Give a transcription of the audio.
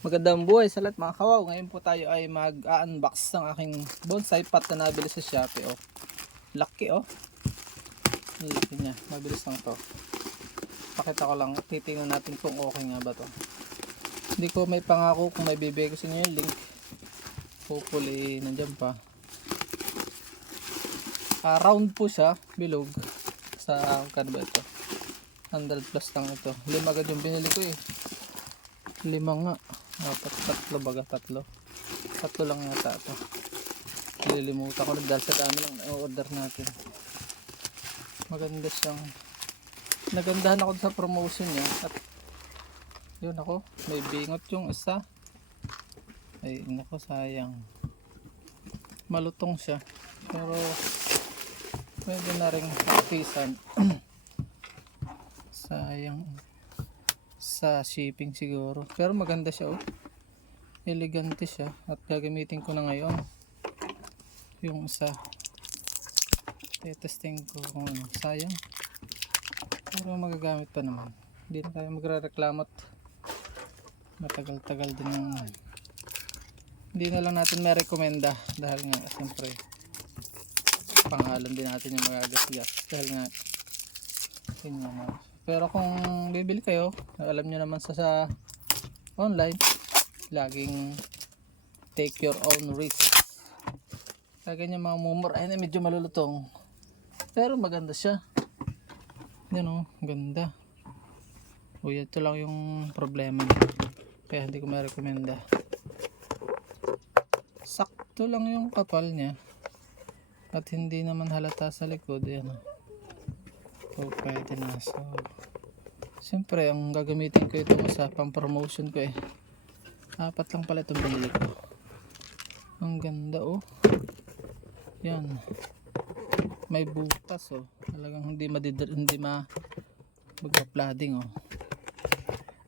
Magandang buhay sa lahat mga kawaw. Ngayon po tayo ay mag-unbox ng aking bonsai pot na nabili sa Shopee. Oh. Laki oh. Laki niya. Mabilis lang to. Pakita ko lang. Titingnan natin kung okay nga ba to. Hindi ko may pangako kung may bibigay ko sa inyo yung link. Hopefully nandyan pa. Round po siya. Bilog. Sa kano ba ito? 100 plus lang ito. 5 agad yung binili ko eh. 5 nga. Tatlo baga, tatlo lang yata ito. Nililimutan ko dahil sa dami lang na-order natin. Maganda siyang nagandahan ako sa promotion niya. At yun ako, may bingot yung isa. Ay nako, sayang. Malutong siya pero pwede na rin hakisan. Sayang sa shipping siguro, pero maganda siya oh. Elegante siya at gagamitin ko na ngayon yung isa. Testing ko kung ano. Sayang, pero magagamit pa naman. Hindi na tayo magre-reklamo at matagal-tagal din yung hindi na lang natin may rekomenda dahil nga siyempre pangalan din natin yung magagasgas dahil nga yun nga. Pero kung bibili kayo, alam nyo naman sa online, laging take your own risk. Kaya ganyan mga mumur, ay na medyo malulutong. Pero maganda siya. Yan o, ganda. O ito lang yung problema niya. Kaya hindi ko ma-recommenda. Sakto lang yung kapal niya. At hindi naman halata sa likod. Yan o. So pwede na. So siyempre ang gagamitin ko ito sa pang promotion ko eh. 4 lang pala itong binili ko. Ang ganda oh. Yan, may butas oh. Talagang hindi magpa-flooding oh.